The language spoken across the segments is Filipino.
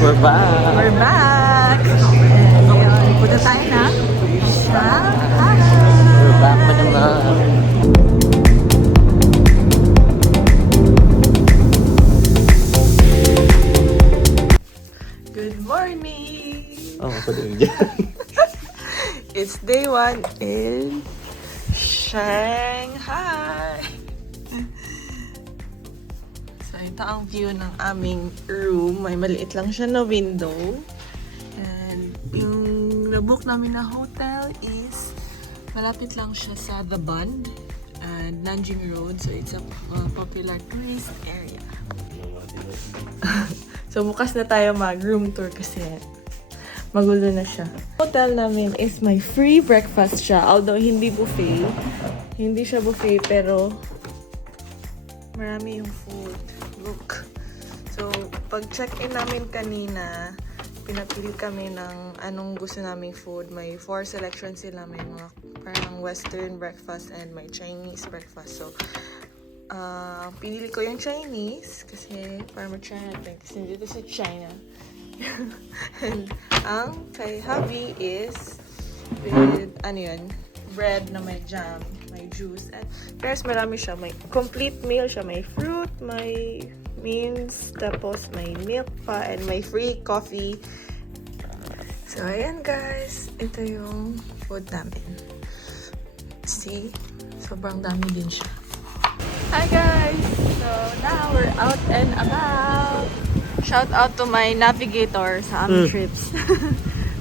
we're back! We're back! And ngayon, punta tayo na Shanghai! We're back na naman! Good morning! Oh, ako din dyan. It's day 1 in Shanghai! So, ito ang view ng aming room. May maliit lang siya na window. And yung nabook namin na hotel is malapit lang siya sa The Bund and Nanjing Road. So, it's a popular tourist area. So, bukas na tayo mag-room tour kasi magulo na siya. Hotel namin is may free breakfast siya. Although, hindi buffet. Hindi siya buffet, pero marami yung food. Look. So, pag check-in namin kanina, pinapili kami ng anong gusto naming food. May 4 selections sila. May mga parang Western breakfast and may Chinese breakfast. So, pinili ko yung Chinese kasi para ma-try natin kasi dito sa China. And ang kay hubby is with, bread na may jam, may juice. And guys, marami siya. May complete meal siya. May fruit, may beans, tapos may milk pa, and may free coffee. So, ayan guys. Ito yung food namin. See? Sobrang dami din siya. Hi guys! So, now we're out and about. Shout out to my navigator sa aming trips.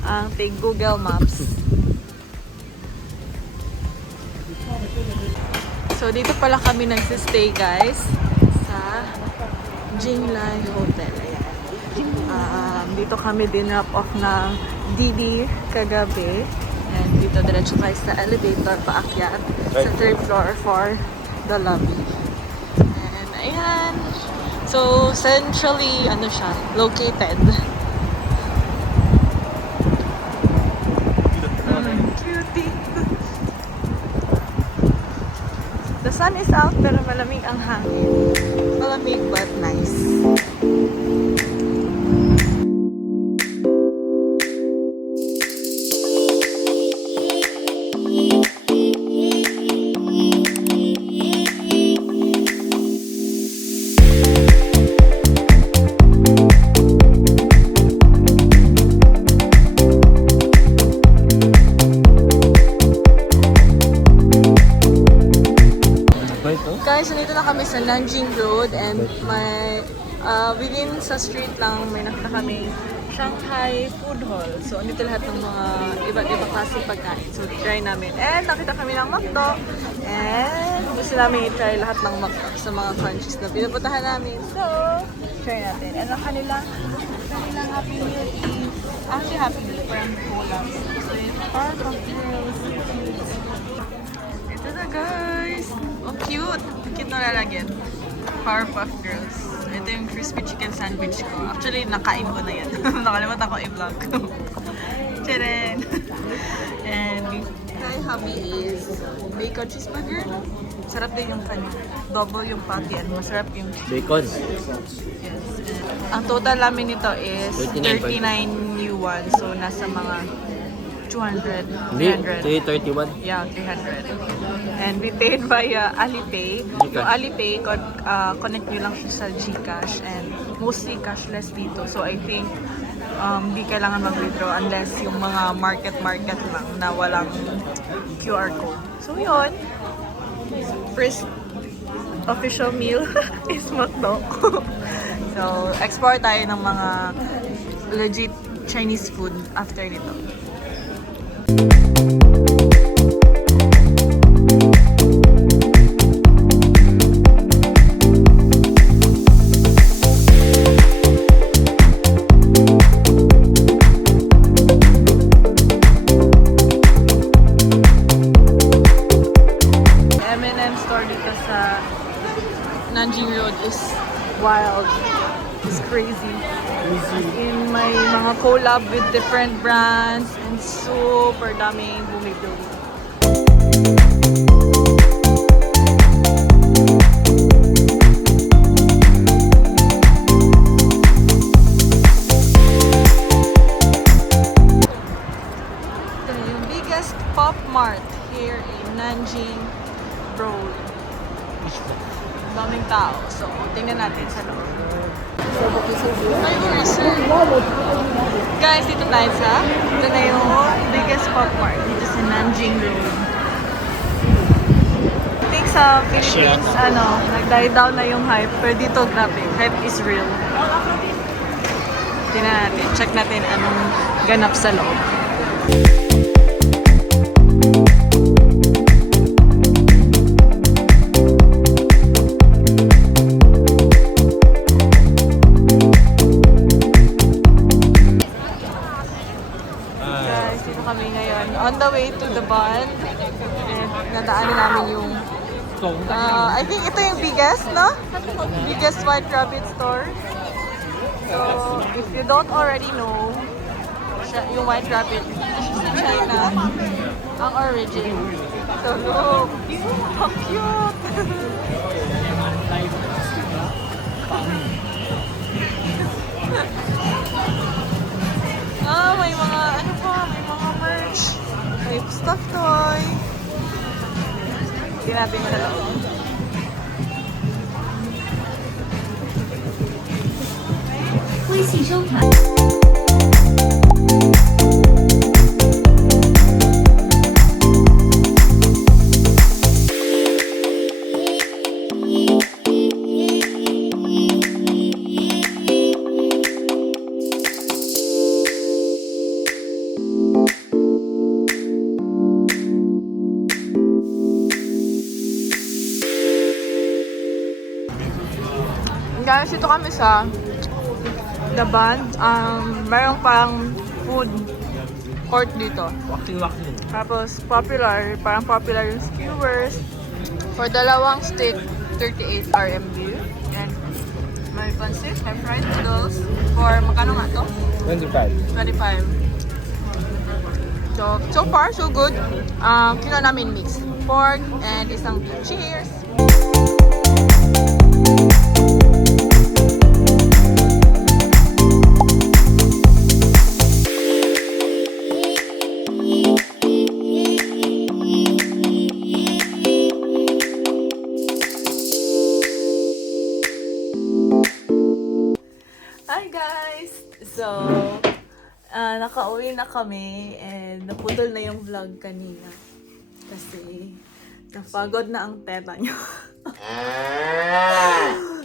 Ang take Google Maps. So, dito pala kami nagsistay guys sa Jinglai Hotel. Ayan. Dito kami dinrap off ng Didi kagabi. And dito diretso kayo sa elevator paakyat sa 3rd floor for the lobby. And ayan. So, centrally, located. Cutie. The sun is out pero malamig ang hangin. Malamig but nice. Guys, nandito na kami sa Nanjing Road and may within sa street lang may nakita kami Shanghai Food Hall. So, andito lahat ng mga iba't ibang klaseng pagkain. So, try namin. And nakita kami ng McDo. And gusto namin i-try lahat ng McDo sa mga countries na pinupuntahan namin. So, try natin. And ang kanilang Happy Meal is actually Happy Meal parang cola. So, yung part of girls. Ito na guys! Oh, cute! Cute na lalagyan. Powerpuff Girls. Ito yung crispy chicken sandwich ko. Actually, nakain ko na yan. Nakalimutan ko i-vlog. Tcharan! And kay hubby is bacon cheeseburger. Sarap din yung kanya. Double yung patty and masarap yung Bacon. yes. Ang total namin nito is 39 yuan. So, nasa mga 200, Hindi, 300. 331. Yeah, 300. And we paid via Alipay. Yung Alipay, connect nyo lang siya sa GCash and mostly cashless dito. So I think di kailangan mag-withdraw unless yung mga market lang na walang QR code. So yun, first official meal is McDo. So explore tayo ng mga legit Chinese food after nito. Nanjing Road is wild. It's crazy. In may mga collab with different brands and super daming bumibili. Nanjing Road. Daming tao. So, tingnan natin sa loob. Ay, guys, dito tayo ito na yung biggest pop mart dito sa Nanjing Road. I think sa Philippines, nag-die down na yung hype. Pero dito, grabe, hype is real. Tingnan natin, check natin anong ganap sa loob. Kami ngayon on the way to the band and nadaanan namin yung I think ito yung biggest, no? Biggest White Rabbit store. So, if you don't already know, yung White Rabbit sa China, ang origin. So, look! How cute! May mga, may mga merch. May stuffed toy. Hindi natin sa loob. Guys, ito kami sa The Band. Mayroong pang food court dito. Tapos parang popular yung skewers. For dalawang stick, 38 RMB. And may pancit, may fried noodles. For magkano nga to? 25. 25. So far, so good. Kilo namin mix. Pork and isang beef. Cheers! Hi guys! So, nakauwi na kami and naputol na yung vlog kanina kasi napagod na ang teta nyo.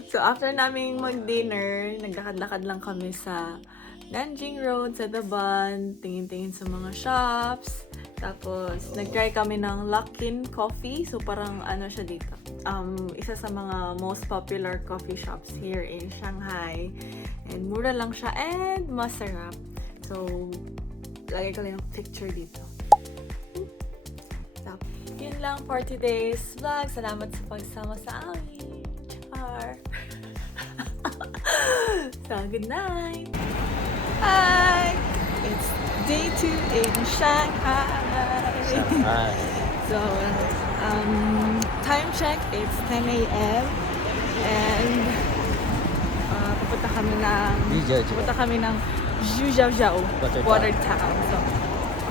So, after naming mag-dinner, naglakad-lakad lang kami sa Nanjing Road, sa Daban, tingin-tingin sa mga shops. Tapos, nag-try kami ng Luckin Coffee. So, parang siya dito. Isa sa mga most popular coffee shops here in Shanghai. And mura lang siya and masarap. So, lagay ko lang yung picture dito. So, yun lang for today's vlog. Salamat sa pagsama sa amin. Char! So, good night! Hi! It's day 2 in Shanghai. So, time check, it's 10 a.m. And pupunta kami ng Zhujiaozhou Water Town. So,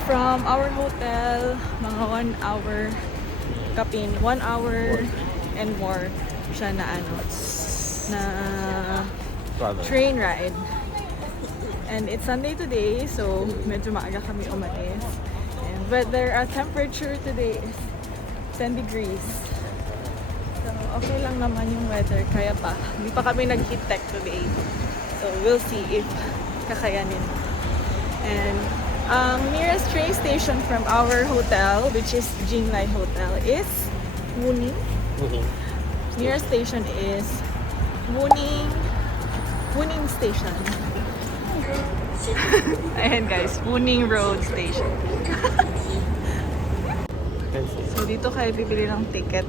from our hotel, mga 1 hour kapin, 1 hour and more siya na train ride. And it's Sunday today, so medyo maaga kami umalis. But our temperature today is 10 degrees. So, okay lang naman yung weather. Kaya pa. Hindi pa kami nag-heat tech today. So, we'll see if kakayanin. And nearest train station from our hotel, which is Jinglai Hotel, is Wuning. Nearest station is Wuning Station. Ayan guys, Wuning Road Station. So dito kayo bibili ng ticket.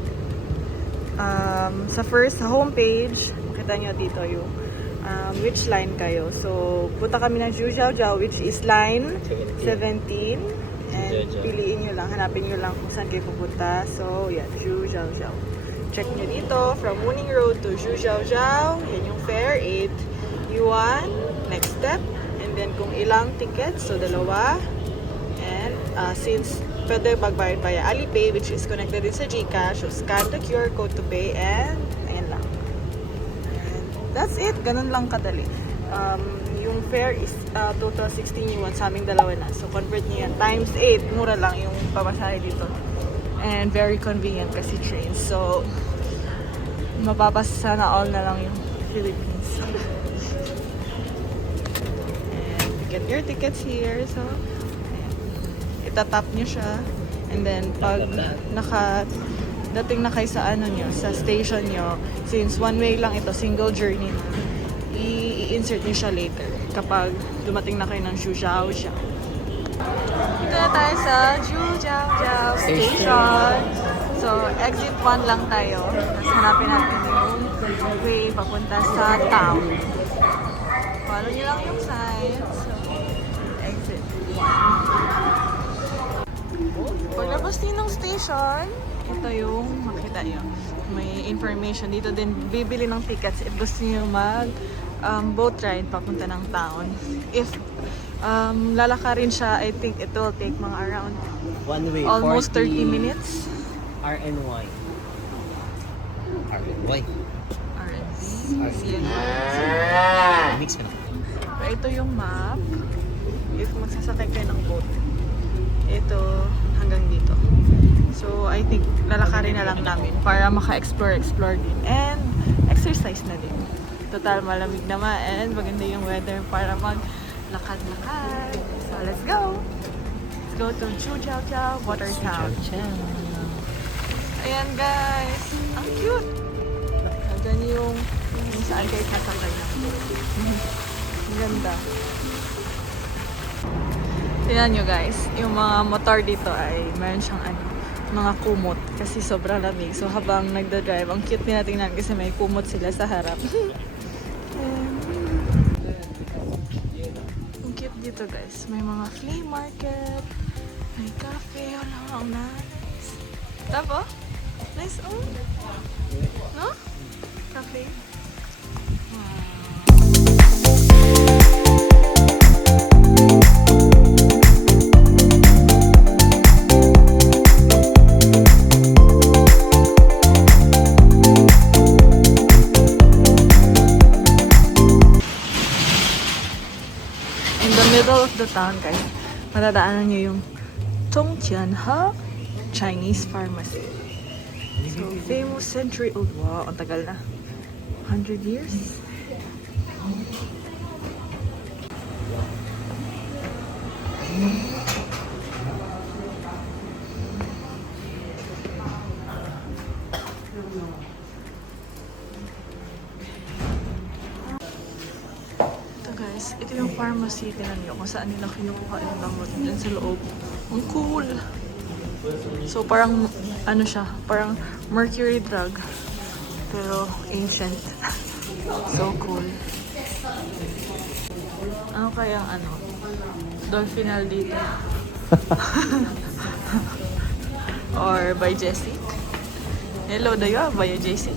Sa homepage, makita nyo dito yung which line kayo. So punta kami ng Zhujiaozhou, which is line 17. And piliin nyo lang, hanapin nyo lang kung saan kayo pupunta. So yan, Zhujiaozhou. Check nyo dito, from Wuning Road to Zhujiaozhou. Yan yung fare, 8 yuan. Next step. And then kung ilang tickets, so dalawa. And since pwede magbayad via Alipay, which is connected din sa GCash. So, scan the QR code to pay and ayan lang. And that's it. Ganun lang kadali. Yung fare is total 16 yuan sa aming dalawa na. So, convert niyo yan. Times 8. Mura lang yung pamasahe dito. And very convenient kasi train. So, mapapasa sana all na lang yung Philippines. And get your tickets here. So, ayan. Itatap nyo siya. And then, pag dating na kayo sa ano nyo, sa station nyo, since one way lang ito, single journey na, i-insert nyo siya later kapag dumating na kayo ng Zhujiaojiao. Dito na tayo sa Zhujiaojiao Station. So, exit 1 lang tayo. Tapos hanapin natin yung way papunta sa town. Follow nyo lang yung sign. So, exit 1. Paglabas din ng station, ito yung makita nyo. May information dito din. Bibili ng tickets if gusto nyo mag boat ride papunta ng town. If lalakarin siya, I think it will take mga around One way, almost 30 40 minutes. RNY. RNY. Mix ka na. Pero ito yung map. If magsasakay kayo ng boat, ito hanggang dito. So, I think lalakarin na lang namin para maka-explore din. And exercise na din. Total malamig naman and maganda yung weather para maglakad-lakad. So, let's go! Let's go to Zhujiaojiao Water Town. Ayan guys! Ang cute! Diyan yung saan kayo sasakay na. Ang ganda. Tingnan nyo guys, yung mga motor dito ay meron siyang mga kumot kasi sobrang lamig. So habang nagda-drive, ang cute nila tingnan kasi may kumot sila sa harap. Ang cute dito guys. May mga flea market, may cafe, ang nice. Tabo? Nice oh. No? Cafe? Middle of the town guys, madadaanan nyo yung Tongtianhe Chinese Pharmacy. So, famous century-old. Wow, ang tagal na. 100 years? Ito yung pharmacy, tinan nyo kung saan nila kinukuha yung gamot dyan sa loob. Ang cool! So parang, ano siya, parang mercury drug. Pero ancient. So cool. Ano kaya Dolphinal dito? Or by Jessie? Hello, dayo by Jessie?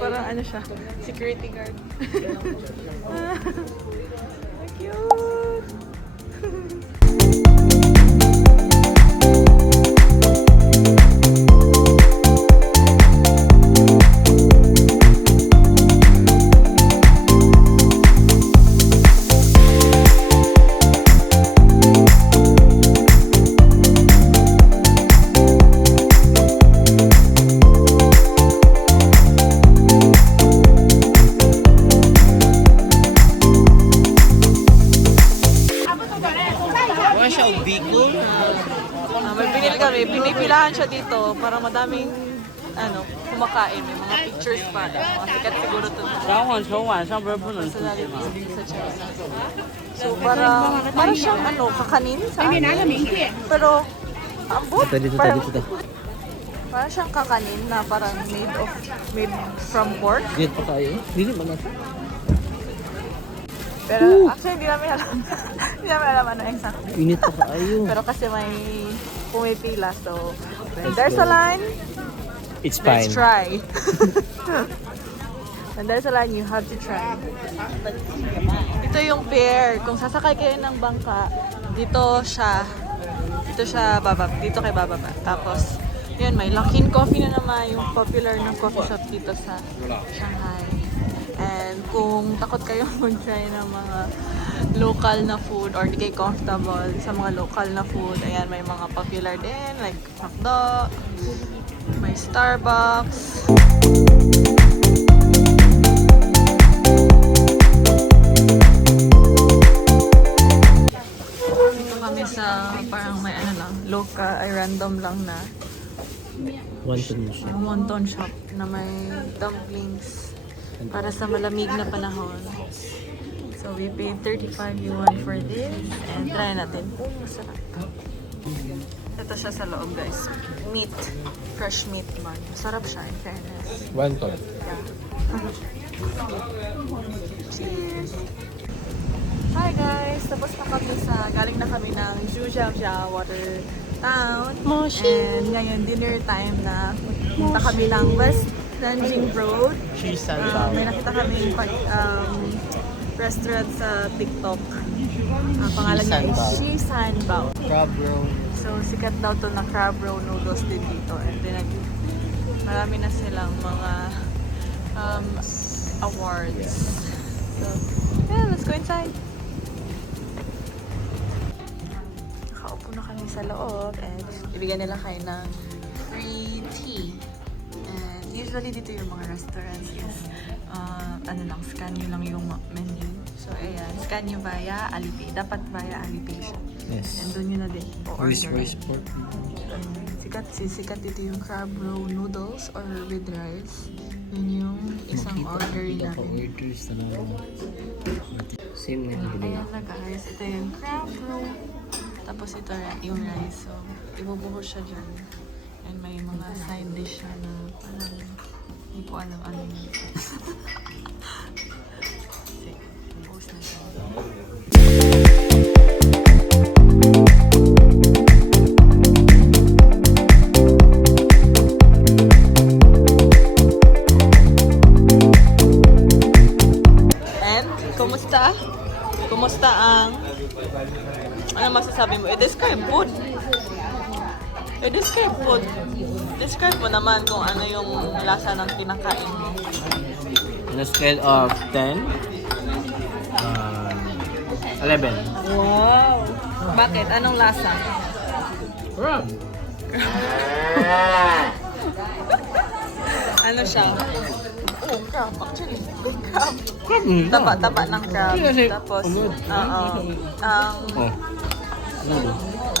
Parang ano siya, security guard. Cute! May binili kami, pinipilahan siya dito para madaming kumakain. May mga pictures pa. Mga sikat siguro ito. So parang siyang kakanin sa amin. Pero ang buot, parang siyang kakanin na parang made from pork. Ganyan pa tayo. Hindi naman natin. Pero actually hindi namin alam. Hindi namin alam ano exact. Init pa tayo. Pero kasi may pumipila, so when there's a line, It's fine. let's try. And dahil sa line, you have to try. Ito yung pier. Kung sasakay kayo ng bangka, dito siya bababa. Dito kayo bababa. Tapos, yun, may Luckin Coffee na naman, yung popular na coffee shop dito sa Shanghai. And kung takot kayo mag-try ng mga local na food or di kayo comfortable sa mga local na food, ayan, may mga popular din, like McDo, may Starbucks. Dito kami sa parang may ano lang, local, ay random lang na wonton shop na may dumplings para sa malamig na panahon. So we paid 35 yuan for this and try natin kung masarap. Ito siya sa loob, guys. Meat. Fresh meat man. Masarap siya, in fairness. Wonton. Yeah. Cheers! Hi guys! Tapos na kami galing na kami ng Zhujiaojia Water Town. And ngayon, dinner time na. Punta kami ng West Nanjing Road. May nakita kami restaurant sa TikTok. Pangalan niya is Shisanbao. Crab roll. So, sikat daw to na crab roll noodles din dito. And then, marami na silang mga awards. So, yeah, let's go inside. Nakaupo na kami sa loob and ibigyan nila kayo ng free tea. And usually dito yung mga restaurants is scan nyo lang yung menu. So, ayan, scan nyo via Alipay. Dapat via Alipay siya. Yes. And doon nyo na din o-order. Sport. Sikat dito yung crab roll noodles or with rice. Yun yung isang order namin. Orders na lang. Same na yung Ayan na guys, ito yung crab roll. Tapos ito yung rice. So, ibubuhos siya dyan. And may mga side dish na parang hindi ko alam ano yun. Sige, post na siya. Kumusta? Kumusta ang... Ano masasabi mo? I-describe food. I-describe food. Describe mo naman kung ano yung lasa ng kinakain mo. On a scale of 10, 11. Wow! Bakit? Anong lasa? Crab. Ano siya? Oh, crab. Actually, big crab. Crab. Taba-taba ng crab. Kasi, Tapos, umod.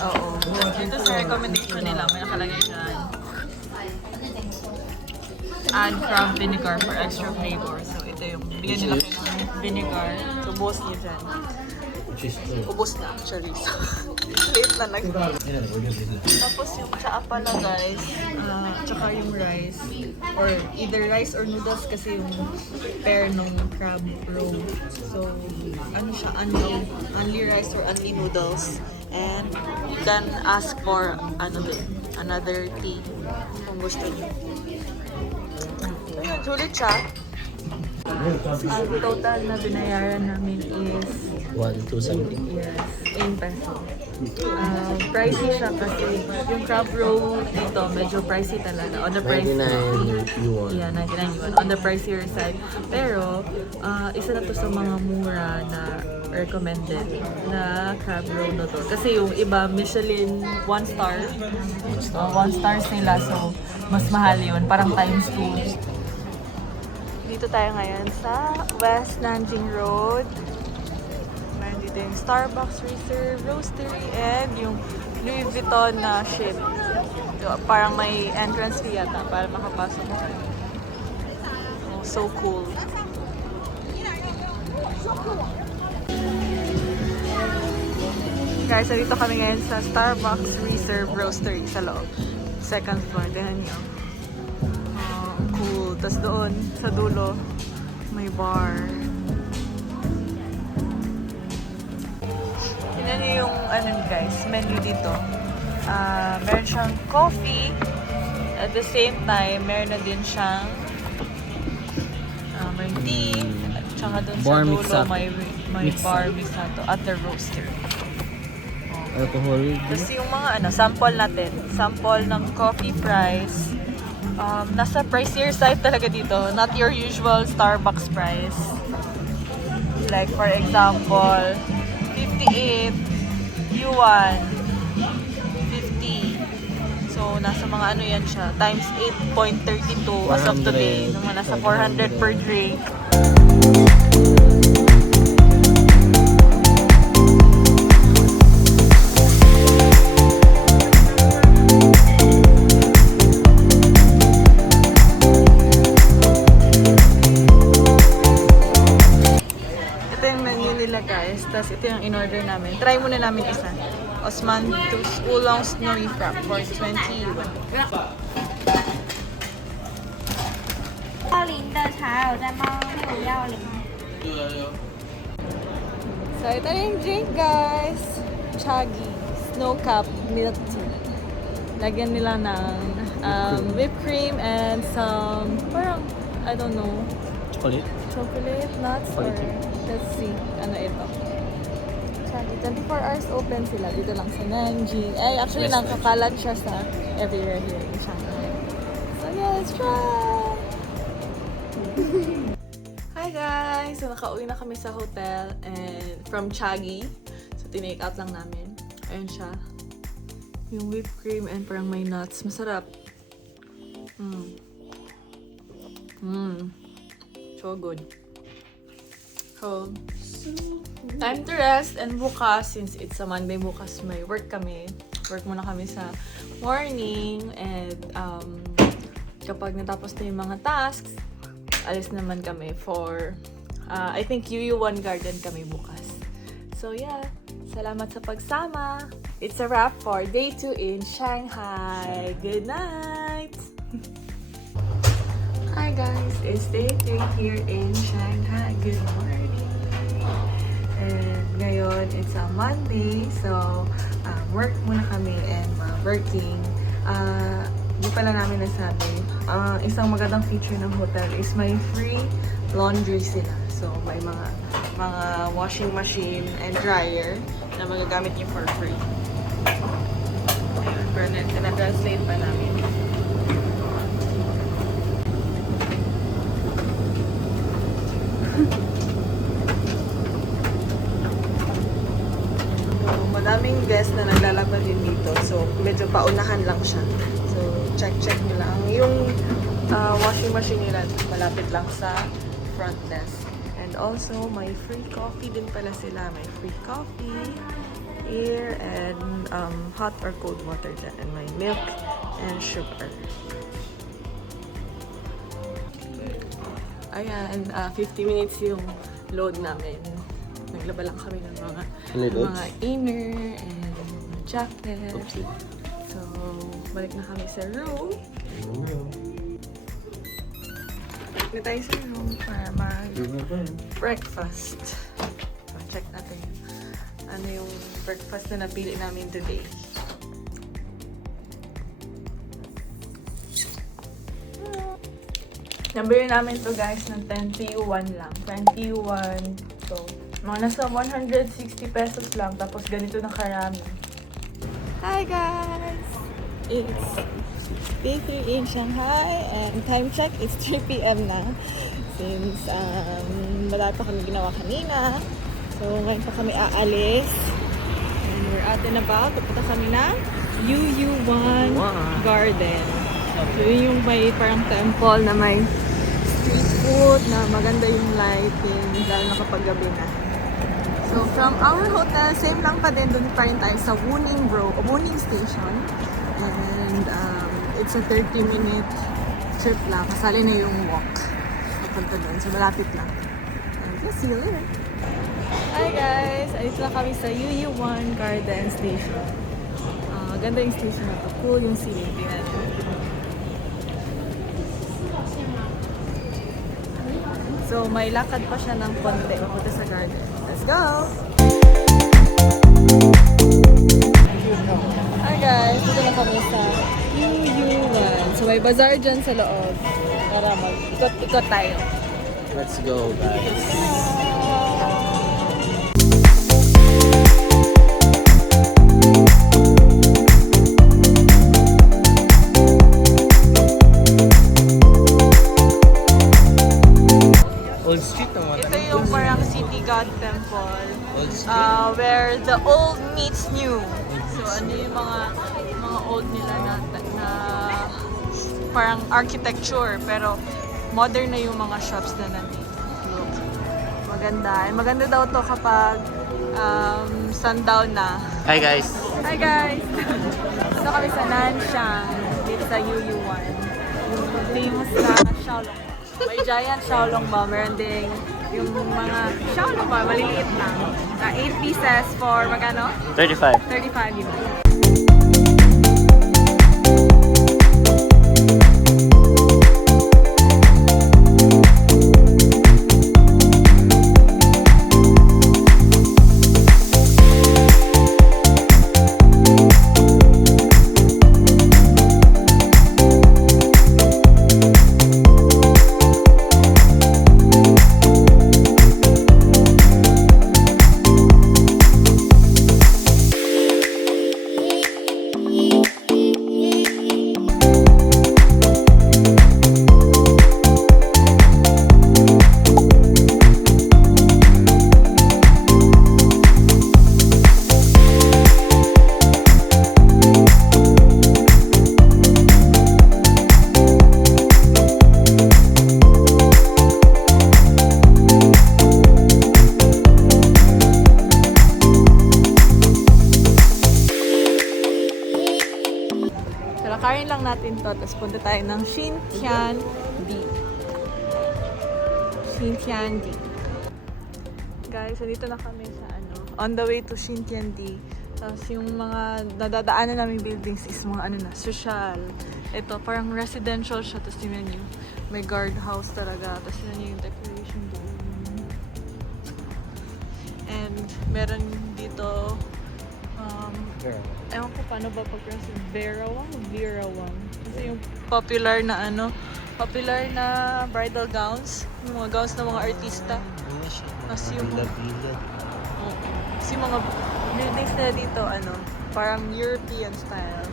oo. Dito sa recommendation nila, may nakalagay dyan. Add crab vinegar for extra flavor. So, ito yung bigyan nila kayo ng vinegar. So, ubos niyo dyan. Ubos na, actually. So, late na Tapos yung tsaa pala, guys. Tsaka yung rice. Or either rice or noodles kasi yung pair nung crab roll. So, ano siya? Only rice or only noodles. And you can ask for another tea kung gusto niyo. Ayun, sulit siya. Ang total na binayaran namin is 1, 2 something. yes, in peso. Pricey siya kasi yung crab roll dito medyo pricey talaga. On the pricey 99 yuan. Yeah, 99 yuan. On the pricier side. Pero, isa na to sa mga mura na recommended na crab roll na to. Kasi yung iba, Michelin 1 star. 1 stars nila. So, mas mahal yun. Parang times 2. Dito tayo ngayon sa West Nanjing Road. Meron dito yung Starbucks Reserve Roastery and yung Louis Vuitton na ship. So, parang may entrance fee yata para makapasok mo. Oh, so cool. Guys, so dito kami ngayon sa Starbucks Reserve Roastery sa loob. Second floor. Tingnan nyo. Cool. Tapos doon, sa dulo, may bar. Tingnan nyo yung, guys, menu dito. Meron siyang coffee. At the same time, meron na din siyang may tea, at saka dun Bar sa dulo mixato. may bar mixato at the roaster. Alcohol. Tapos yung mga sample natin. Sample ng coffee price. Nasa pricier side talaga dito. Not your usual Starbucks price. Like for example, 58 yuan, 50. So, nasa mga yan siya. Times 8.32 as of today. 400. Naman nasa 400 per drink. Guys, tapos ito yung in-order namin. Try muna namin isa. Osman Oolong Snowy Frap for 20 yuan. 要零的茶，有在吗？没有要零。 So, ito na yung drink, guys. Chagi Snow Cup Milk Tea. Lagyan nila ng whipped cream and some, parang, I don't know, Chocolate. chocolate nuts or let's see, ano ito. Chagi, 24 hours open sila dito lang sa Nanjing. Ay, actually, West nakakalat siya sa everywhere here in Shanghai. So, yeah, let's try! Hi guys! So, nakauwi na kami sa hotel and from Chagi. So, tinake out lang namin. Ayun siya. Yung whipped cream and parang may nuts. Masarap. So good. So, time to rest and bukas, since it's a Monday, bukas may work kami. Work muna kami sa morning and kapag natapos na yung mga tasks, alis naman kami for I think UU1 Garden kami bukas. So yeah, salamat sa pagsama. It's a wrap for day 2 in Shanghai. Good night! Hi guys, it's day 3 here in Shanghai. Good morning! And ngayon, it's a Monday, so work muna kami and working. Di pala namin nasabi, isang magandang feature ng hotel is may free laundry sila. So, may mga washing machine and dryer na magagamit niyo for free. Ayun, pero na-translate pa namin. Madaming guests na naglalakad din dito. So, medyo paunahan lang siya. So, check nyo lang. Yung washing machine nila, malapit lang sa front desk. And also, may free coffee din pala sila. May free coffee here and hot or cold water dyan. And may milk and sugar. Ayan, 50 minutes yung load namin. Naglaba lang kami ng mga inner and jacket. Oopsie. So, balik na kami sa room. Balik na tayo sa room para mag-breakfast. So, check natin ano yung breakfast na napili namin today. Nabili namin to guys ng 10 yuan lang. 20 yuan. So, mga nasa 160 pesos lang. Tapos ganito na karami. Hi guys! It's day 3 in Shanghai and time check is 3 p.m. na. Since wala pa kami ginawa kanina. So, ngayon pa kami aalis. And we're out and about. Pupunta kami ng UU1 Garden. So, yun yung may parang temple na may street food na maganda yung lighting, lalo na kapag gabi na. So, from our hotel, same lang pa din, doon pa rin tayo sa Wuning Station. And it's a 30-minute trip lang. Kasali na yung walk. Papunta doon. So, malapit lang. And we'll see you later. Hi guys! Alis na kami sa UU1 Garden Station. Ganda yung station na to. Cool yung ceiling. Tingnan nyo. So, may lakad pa siya ng konti papunta sa garden. Let's go! Hi guys! Dito na kami sa UU1. So, may bazaar dyan sa loob para mag-ikot-ikot tayo. Let's go, guys. Old Street naman. Ito yung parang City God Temple. Old Street. Where the old meets new. So ano yung mga old nila na parang architecture pero modern na yung mga shops na nandito. Look. Maganda. Maganda daw to kapag sundown na. Hi, guys. Hi guys! Dito kami sa Nanxiang, dito sa UU1. Yung famous na Xiaolong. May giant Xiaolong ba? Meron ding yung mga Xiaolong ba? Maliliit lang. Na 8 pieces for magkano? 35. 35 yun. Karin lang natin to, tapos punta tayo ng Xintiandi. Xintiandi. Guys, nandito na kami sa on the way to Xintiandi. Tapos yung mga nadadaanan namin buildings is mga social. Ito, parang residential siya. Tapos tingnan nyo, may guardhouse talaga. Tapos tingnan nyo yung decoration doon. And meron dito ewan ko paano ba pag-pronounce Birawang. Kasi yung popular na bridal gowns, yung mga gowns ng mga artista. Kasi yung mga buildings nila dito, parang European style.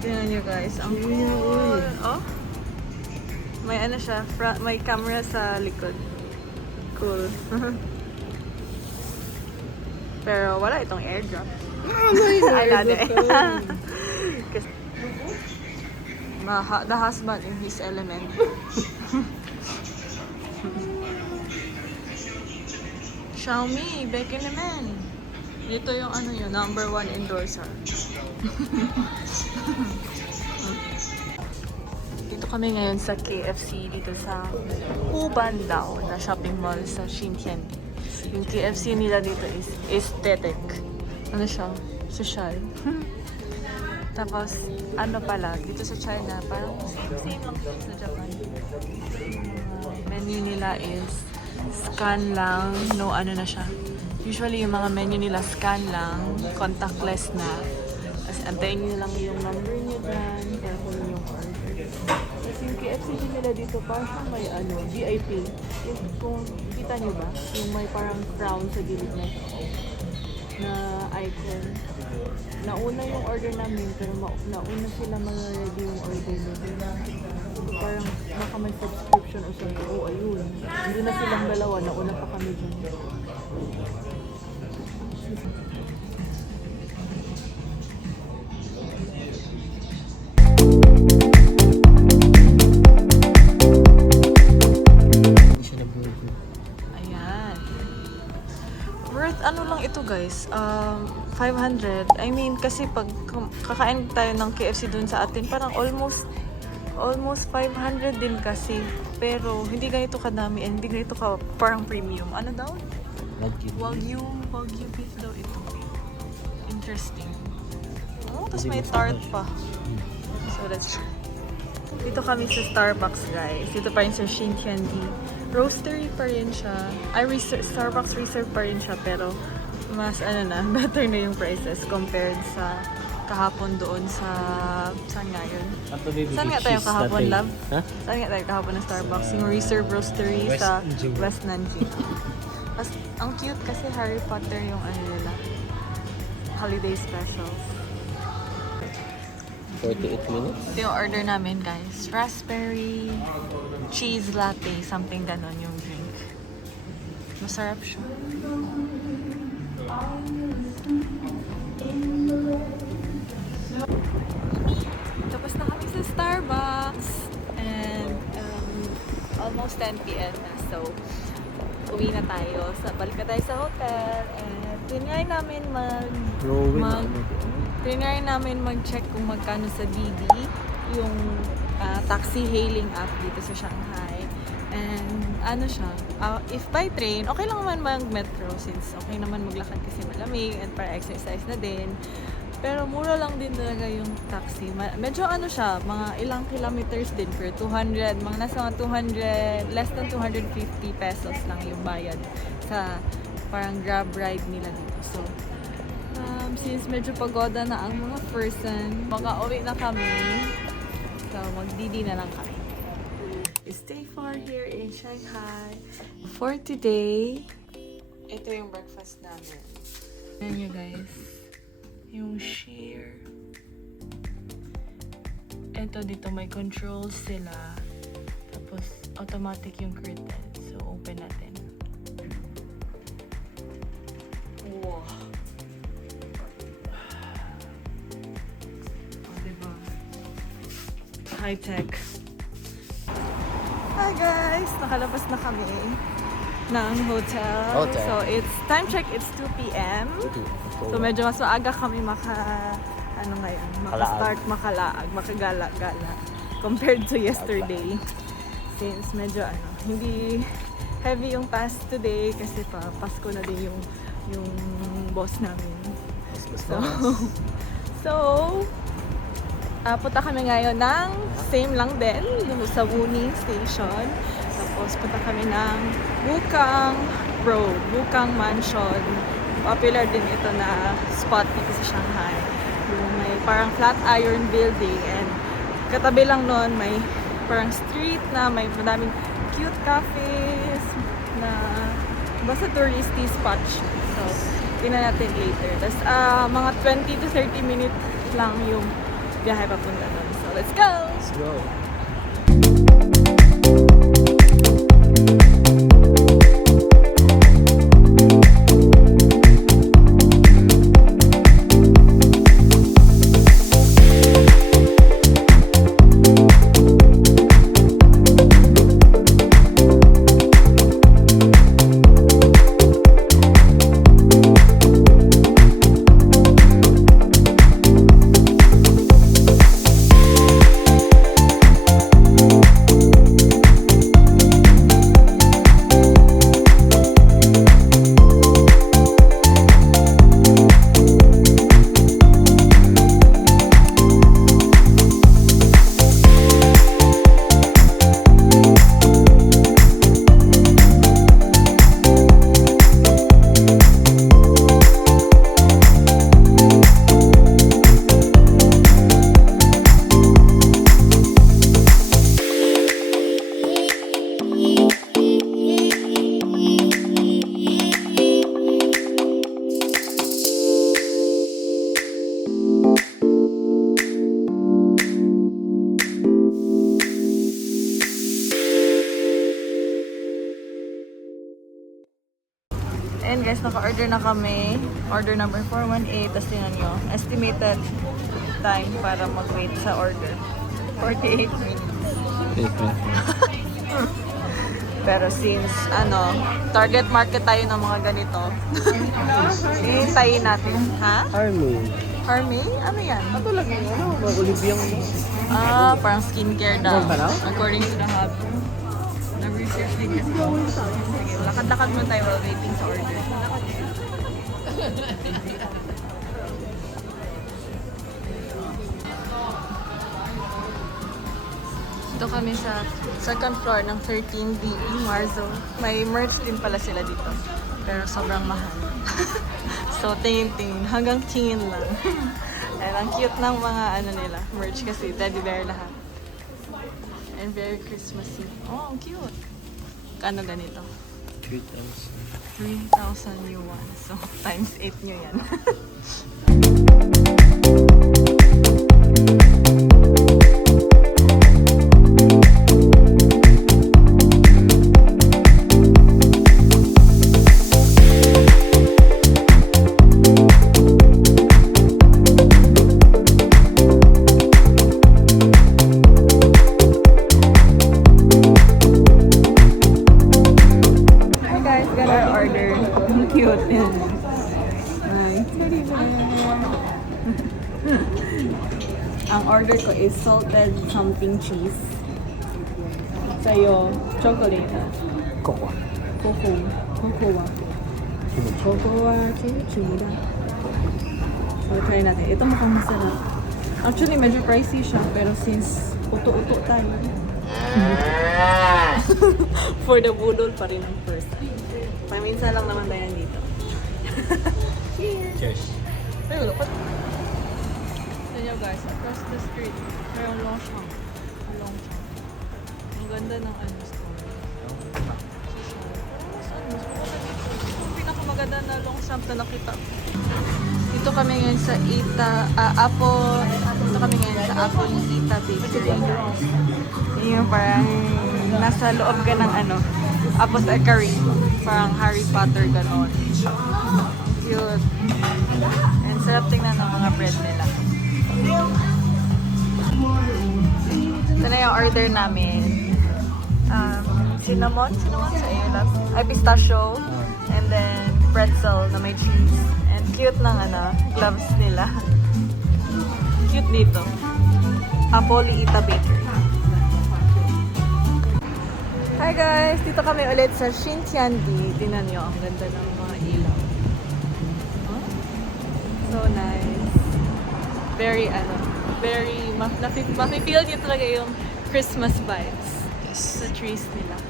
Tingnan nyo guys, ang cool. Oh? May siya, may camera sa likod. Cool. Pero wala itong airdrop. Ay, dati. The husband in his element. Xiaomi, beke naman. Ito yung number 1 endorser. Dito kami ngayon sa KFC dito sa Hubandao na shopping mall sa Xintiandi. Yung KFC nila dito is aesthetic. Siya? Social. Tapos, pala, dito sa China, parang same lang sa Japan. Yung menu nila is scan lang, no na siya. Usually, yung mga menu nila scan lang, contactless na. Tapos, antayin nyo lang yung number nyo dyan, para kung yung order. Tapos, yung KFC nila dito, parang may VIP. Yung, kung kita nyo ba, yung may parang crown sa gilid na icon. Nauna yung order namin, pero nauna sila mag-ready yung order nila. Parang baka may subscription o something. Oh, ayun. Hindi na silang dalawa, nauna pa kami dyan. Lang ito guys, 500. I mean, kasi pag kakain tayo ng KFC dun sa atin, parang almost 500 din kasi. Pero hindi ganito kadami and hindi ganito ka parang premium. Ano daw? Wagyu beef daw ito. Interesting. Oh, tapos may tart pa. So let's try. Dito kami sa Starbucks guys. Dito pa rin sa Xintiandi. Roastery pa rin siya. Starbucks reserve pa rin siya pero mas better na yung prices compared sa kahapon doon sa... Saan nga yun? Ato baby. Saan nga tayo kahapon, love? Ha? Saan nga tayo kahapon ng Starbucks? Yung Reserve Roastery West sa Nanjing. West Nanjing. Mas, ang cute kasi Harry Potter yung ano nila. Holiday specials. 48 minutes. Ito yung order namin, guys. Raspberry cheese latte. Something ganon yung drink. Masarap siya. Tapos na kami sa Starbucks. And almost 10 p.m. na. So, uwi na tayo. Balik na tayo sa hotel. And tinry namin Trinay namin mag-check kung magkano sa Didi yung taxi hailing app dito sa Shanghai. And ano siya, if by train, okay lang naman mag-metro since okay naman maglakad kasi malamig and para exercise na din. Pero mura lang din talaga yung taxi. Medyo ano siya, mga ilang kilometers din per 200, mga nasa mga 200, less than 250 pesos lang yung bayad sa parang grab ride nila dito. So, since medyo pagoda na ang mga person, makauwi na kami. So, magdidi na lang kami. Stay far here in Shanghai. For today, ito yung breakfast namin. Ayan nyo guys. Yung sheer. Ito dito may controls sila. Tapos automatic yung curtain. So, open natin. Wow. High-tech. Hi guys! Nakalabas na kami ng hotel. So it's time check, it's 2 p.m. So medyo mas maaga kami maka-start makalaag, makagala-gala compared to yesterday. Since medyo hindi heavy yung task today kasi Pasko na din yung boss namin. So punta kami ngayon ng same lang din, sa Wuning Station. Tapos punta kami ng Wukang Road, Wukang Mansion. Popular din ito na spot dito sa Shanghai. Yung may parang flat iron building and katabi lang nun may parang street na may madaming cute cafes na basta touristy spot siya. So, tingnan natin later. Tapos mga 20 to 30 minutes lang yung biyahe papunta doon. So, let's go! Let's go! And guys, naka-order na kami. Order number 418. Tapos tingnan nyo, estimated time para mag-wait sa order. 48 minutes. Pero since, target market tayo ng mga ganito, hihintayin natin. Ha? Harmony. Harmony? Ano yan? Ito lang yung Oliviang Parang skincare daw. According to the hub. Nag-research din kasi. Sige, lakad-lakad mo tayo while waiting sa order. Dito kami sa second floor ng 13DE Marzo. May merch din pala sila dito. Pero sobrang mahal. So, tingin-tingin. Hanggang tingin lang. And ang cute ng mga ano nila, merch kasi teddy bear lahat. And very Christmassy. Oh, ang cute. Kano ganito? 3,000. 3,000 yuan. So, times 8 nyo yan. Ang order ko is salted something cheese. Sa'yo, chocolate. Cocoa. Cocoa. Cocoa, chimichurri. So, try natin. Ito mukhang masarap. Actually, medyo pricey siya, pero since uto-uto tayo. For the budol pa rin ang first. Paminsan lang naman tayo nandito. Cheers. Pero look at guys, across the street, mayroong Longchamp. Ang ganda ng ano store. Ang pinakamaganda na Longchamp na nakita. Dito kami ngayon sa Dito kami ngayon sa Apple ni Ita Bakery. Yung parang nasa loob ka ng ano, apothecary. Parang Harry Potter ganon. Cute. And sarap tingnan ng mga bread nila. Ito na yung order namin. Cinnamon sa ilap. Ay, pistachio. And then, pretzel na may cheese. And cute ng gloves nila. Cute dito. Apple Ita Bakery. Hi guys! Dito kami ulit sa Xintiandi. Tingnan nyo, ang ganda ng mga ilaw. Huh? So nice. Very mafe-feel niyo talaga yung Christmas vibes sa trees nila.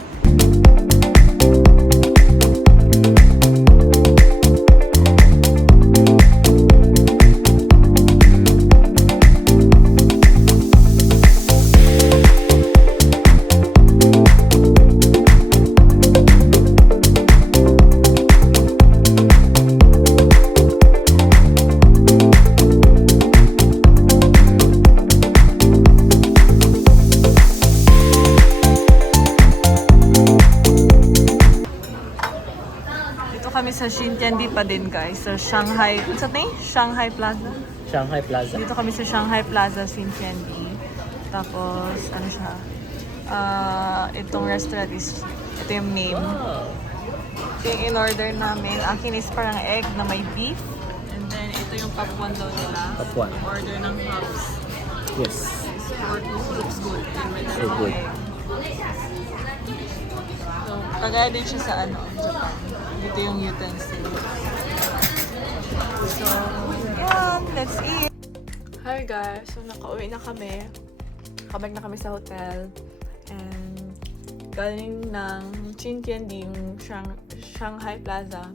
Kami sa Xintiandi pa din guys, sa Shanghai, what's that name? Shanghai Plaza? Shanghai Plaza. Dito kami sa Shanghai Plaza, Xintiandi. Tapos, ano siya? Itong restaurant is, ito yung name. Ito yung in-order namin. Akin is parang egg na may beef. And then, ito yung papuan daw nila. Papuan. Order ng hubs. Yes. Looks good. So good. So, kagaya din siya sa Japan. Dito yung utensil. So, yan. Let's eat. Hi guys. So, nakauwi na kami. Kabag na kami sa hotel. And, galing ng Xintiandi, yung Shanghai Plaza.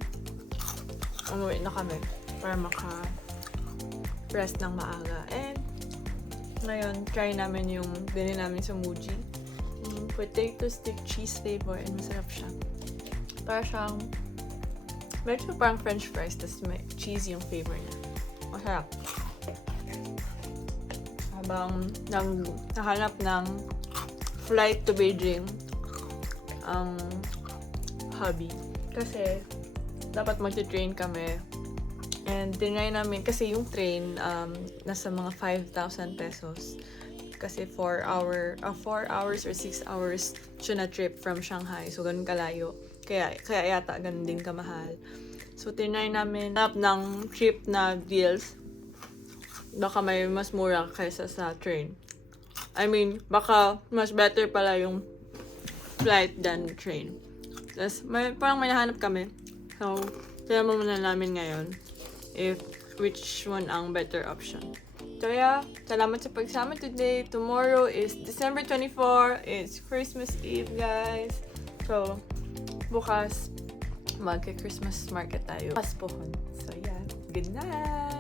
Umuwi na kami para maka-rest ng maaga. And, ngayon, try namin yung binili namin sa Muji. Potato stick cheese flavor and masarap siya. Para siyang medyo parang french fries, tapos may cheese yung flavor niya. Masarap. Habang nahanap ng flight to Beijing ang hubby. Kasi dapat mag-train kami. And tinry namin, kasi yung train nasa mga 5,000 pesos. Kasi 4 hours or 6 hours siya na trip from Shanghai. So, ganun kalayo. Kaya yata ganun din kamahal. So, tinry namin ng trip na deals. Baka may mas mura kaysa sa train. I mean, baka mas better pala yung flight than train. Tapos, parang may nahanap kami. So, tinaman muna namin ngayon which one ang better option. So yeah, salamat sa pagsama today. Tomorrow is December 24. It's Christmas Eve, guys. So, bukas mag-Christmas market tayo. Paspohon. So yeah, good night!